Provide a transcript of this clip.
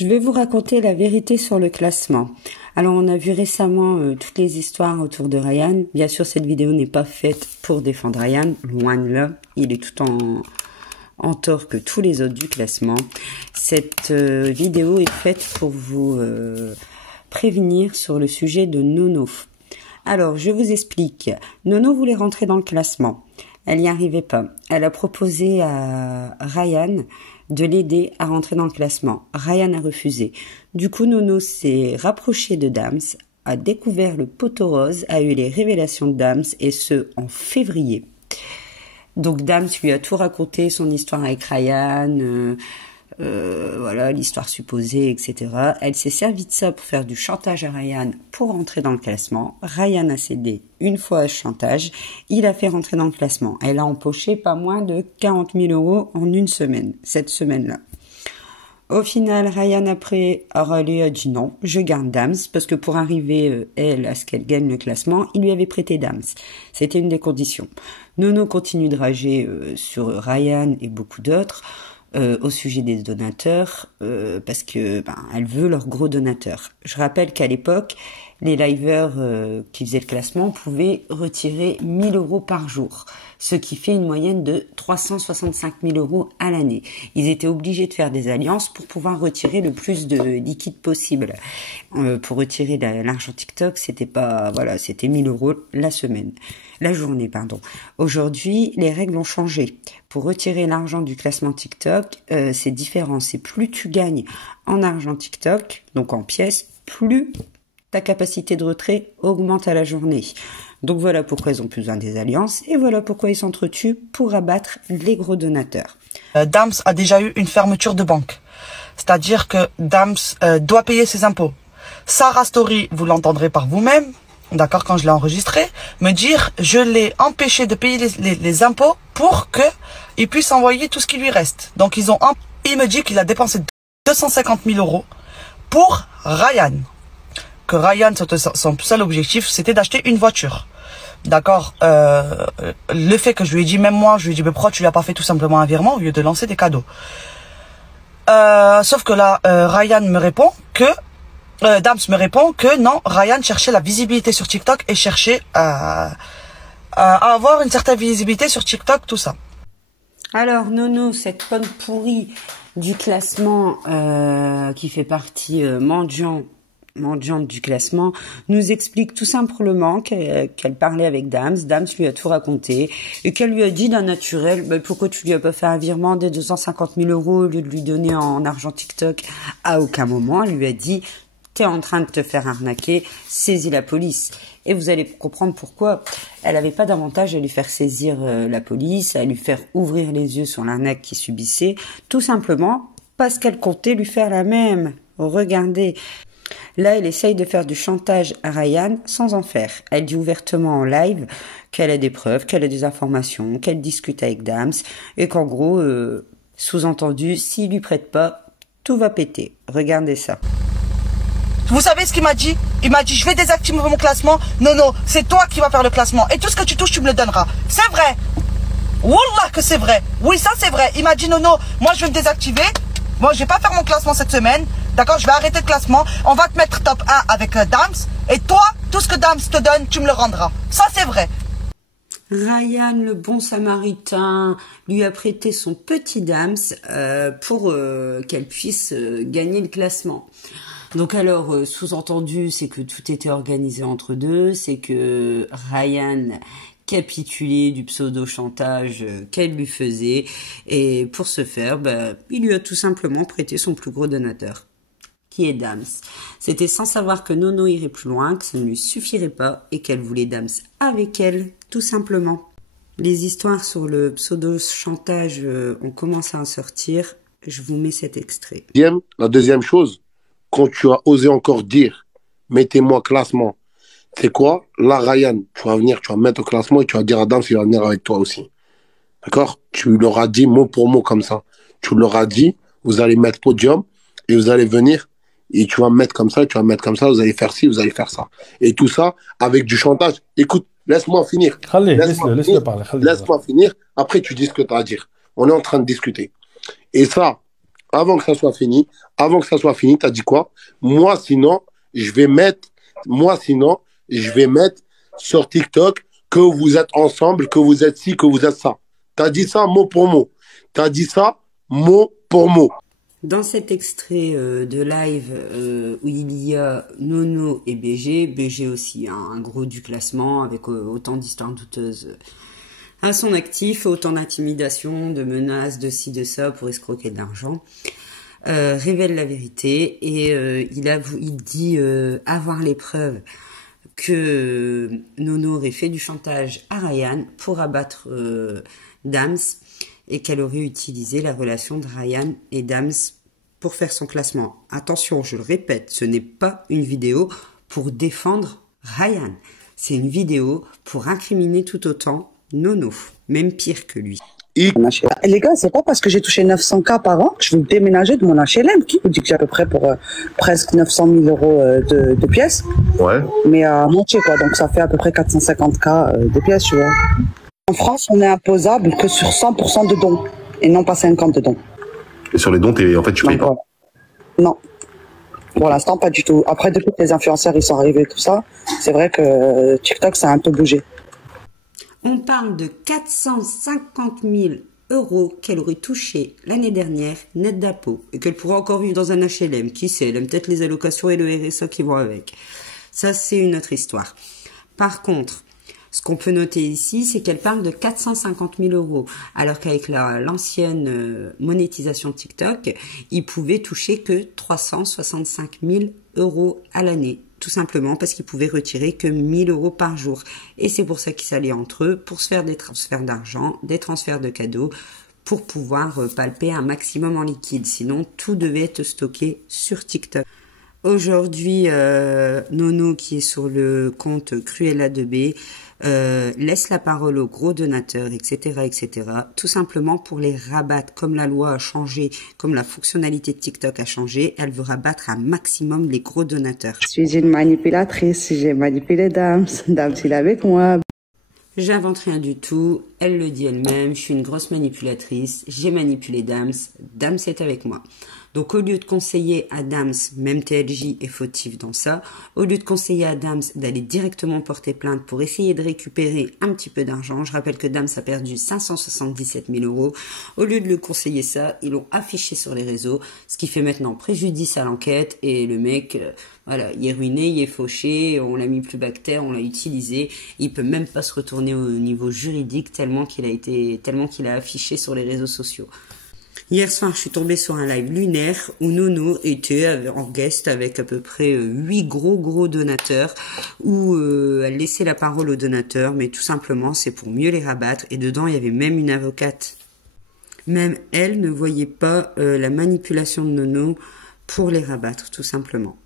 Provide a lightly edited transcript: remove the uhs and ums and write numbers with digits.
Je vais vous raconter la vérité sur le classement. Alors, on a vu récemment toutes les histoires autour de Ryan. Bien sûr, cette vidéo n'est pas faite pour défendre Ryan, loin de là. Il est tout en tort que tous les autres du classement. Cette vidéo est faite pour vous prévenir sur le sujet de Nono. Alors, je vous explique. Nono voulait rentrer dans le classement. Elle n'y arrivait pas. Elle a proposé à Ryan de l'aider à rentrer dans le classement. Ryan a refusé. Du coup, Nono s'est rapproché de Dams, a découvert le poteau rose, a eu les révélations de Dams, et ce, en février. Donc, Dams lui a tout raconté, son histoire avec Ryan, voilà, l'histoire supposée, etc. Elle s'est servie de ça pour faire du chantage à Ryan pour rentrer dans le classement. Ryan a cédé une fois à ce chantage. Il a fait rentrer dans le classement. Elle a empoché pas moins de 40 000 € en une semaine, cette semaine-là. Au final, Ryan après a dit non, je garde Dams, parce que pour arriver, elle, à ce qu'elle gagne le classement, il lui avait prêté Dams. C'était une des conditions. Nono continue de rager sur Ryan et beaucoup d'autres. Au sujet des donateurs, parce que elle veut leurs gros donateurs. Je rappelle qu'à l'époque, les liveurs qui faisaient le classement pouvaient retirer 1 000 € par jour, ce qui fait une moyenne de 365 000 € à l'année. Ils étaient obligés de faire des alliances pour pouvoir retirer le plus de liquide possible. Pour retirer l'argent TikTok, c'était pas, voilà, c'était 1 000 € la journée, pardon. Aujourd'hui, les règles ont changé. Pour retirer l'argent du classement TikTok, c'est différent. C'est plus tu gagnes en argent TikTok, donc en pièces, plus ta capacité de retrait augmente à la journée. Donc voilà pourquoi ils ont besoin des alliances et voilà pourquoi ils s'entretuent pour abattre les gros donateurs. Dams a déjà eu une fermeture de banque. C'est-à-dire que Dams doit payer ses impôts. Sarah Story, vous l'entendrez par vous-même, d'accord, quand je l'ai enregistré, me dire je l'ai empêché de payer les impôts pour qu'il puisse envoyer tout ce qui lui reste. Donc il me dit qu'il a dépensé 250 000 € pour Ryan. Que Ryan, son seul objectif, c'était d'acheter une voiture. D'accord, le fait que je lui ai dit, même moi, je lui ai dit, mais pourquoi tu lui as pas fait tout simplement un virement au lieu de lancer des cadeaux? Sauf que là, Ryan me répond que, Dams me répond que non, Ryan cherchait la visibilité sur TikTok et cherchait à avoir une certaine visibilité sur TikTok, tout ça. Alors Nono, cette pomme pourrie du classement qui fait partie mendiante du classement, nous explique tout simplement qu'elle parlait avec Dams. Dams lui a tout raconté et qu'elle lui a dit d'un naturel, pourquoi tu lui as pas fait un virement des 250 000 € au lieu de lui donner en argent TikTok? À aucun moment, elle lui a dit t'es en train de te faire arnaquer, saisis la police. Et vous allez comprendre pourquoi. Elle n'avait pas d'avantage à lui faire saisir la police, à lui faire ouvrir les yeux sur l'arnaque qu'il subissait, tout simplement parce qu'elle comptait lui faire la même. Regardez. Là, elle essaye de faire du chantage à Ryan sans en faire. Elle dit ouvertement en live qu'elle a des preuves, qu'elle a des informations, qu'elle discute avec Dams et qu'en gros, sous-entendu, s'il lui prête pas, tout va péter. Regardez ça. Vous savez ce qu'il m'a dit? Il m'a dit, je vais désactiver mon classement. Non, non, c'est toi qui vas faire le classement. Et tout ce que tu touches, tu me le donneras. C'est vrai. Wallah que c'est vrai. Oui, ça c'est vrai. Il m'a dit, non, non, moi je vais me désactiver. Moi, je vais pas faire mon classement cette semaine. D'accord, je vais arrêter le classement. On va te mettre top 1 avec Dams. Et toi, tout ce que Dams te donne, tu me le rendras. Ça, c'est vrai. Ryan, le bon samaritain, lui a prêté son petit Dams pour qu'elle puisse gagner le classement. Donc alors, sous-entendu, c'est que tout était organisé entre deux, c'est que Ryan capitulait du pseudo-chantage qu'elle lui faisait, et pour ce faire, il lui a tout simplement prêté son plus gros donateur, qui est Dams. C'était sans savoir que Nono irait plus loin, que ça ne lui suffirait pas, et qu'elle voulait Dams avec elle, tout simplement. Les histoires sur le pseudo-chantage ont commencé à sortir, je vous mets cet extrait. La deuxième chose, quand tu as osé encore dire « mettez-moi classement », c'est quoi? Là, Ryan, tu vas venir, tu vas mettre au classement et tu vas dire à Dams qu'il va venir avec toi aussi. D'accord? Tu leur as dit mot pour mot comme ça. Tu leur as dit, vous allez mettre podium et vous allez venir et tu vas mettre comme ça, tu vas mettre comme ça, vous allez faire ci, vous allez faire ça. Et tout ça avec du chantage. Écoute, laisse-moi finir. Laisse-le parler. Laisse-moi finir. Après, tu dis ce que tu as à dire. On est en train de discuter. Et ça, avant que ça soit fini, t'as dit quoi? Moi, sinon, je vais mettre, moi, sinon, je vais mettre sur TikTok que vous êtes ensemble, que vous êtes ci, que vous êtes ça. T'as dit ça mot pour mot. T'as dit ça mot pour mot. Dans cet extrait de live où il y a Nono et BG, BG aussi, hein, un gros du classement avec autant d'histoires douteuses à son actif, autant d'intimidation, de menaces, de ci, de ça pour escroquer de l'argent, révèle la vérité et il dit avoir les preuves que Nono aurait fait du chantage à Ryan pour abattre Dams et qu'elle aurait utilisé la relation de Ryan et Dams pour faire son classement. Attention, je le répète, ce n'est pas une vidéo pour défendre Ryan. C'est une vidéo pour incriminer tout autant Nono, même pire que lui. Les gars, c'est pas parce que j'ai touché 900K par an que je vais déménager de mon HLM. Qui vous dit que j'ai à peu près pour presque 900 000 euros de pièces? Ouais. Mais à moitié, quoi. Donc ça fait à peu près 450K de pièces, tu vois. En France, on est imposable que sur 100% de dons et non pas 50 de dons. Et sur les dons, en fait, tu payes pas. Voilà. Non. Pour l'instant, pas du tout. Après, depuis que les influenceurs ils sont arrivés, tout ça, c'est vrai que TikTok, ça a un peu bougé. On parle de 450 000 euros qu'elle aurait touché l'année dernière, net d'impôts, et qu'elle pourrait encore vivre dans un HLM. Qui sait, elle aime peut-être les allocations et le RSA qui vont avec. Ça, c'est une autre histoire. Par contre, ce qu'on peut noter ici, c'est qu'elle parle de 450 000 euros, alors qu'avec l'ancienne monétisation TikTok, il pouvait toucher que 365 000 euros à l'année. Tout simplement parce qu'ils pouvaient retirer que 1 000 euros par jour. Et c'est pour ça qu'ils s'allaient entre eux pour se faire des transferts d'argent, des transferts de cadeaux, pour pouvoir palper un maximum en liquide. Sinon, tout devait être stocké sur TikTok. Aujourd'hui, Nono, qui est sur le compte Cruella2B, laisse la parole aux gros donateurs, etc., etc., tout simplement pour les rabattre. Comme la loi a changé, comme la fonctionnalité de TikTok a changé, elle veut rabattre un maximum les gros donateurs. Je suis une manipulatrice, j'ai manipulé Dams, Dams il est avec moi. J'invente rien du tout, elle le dit elle-même, je suis une grosse manipulatrice, j'ai manipulé Dams, Dams est avec moi. Donc au lieu de conseiller à Dams, même TLJ est fautif dans ça, au lieu de conseiller à Dams d'aller directement porter plainte pour essayer de récupérer un petit peu d'argent, je rappelle que Dams a perdu 577 000 euros, au lieu de le conseiller ça, ils l'ont affiché sur les réseaux, ce qui fait maintenant préjudice à l'enquête et le mec, voilà, il est ruiné, il est fauché, on l'a mis plus bactère, on l'a utilisé, il peut même pas se retourner au niveau juridique tellement qu'il a affiché sur les réseaux sociaux. Hier soir, je suis tombée sur un live lunaire où Nono était en guest avec à peu près 8 gros donateurs où elle laissait la parole aux donateurs, mais tout simplement c'est pour mieux les rabattre et dedans il y avait même une avocate. Même elle ne voyait pas la manipulation de Nono pour les rabattre tout simplement.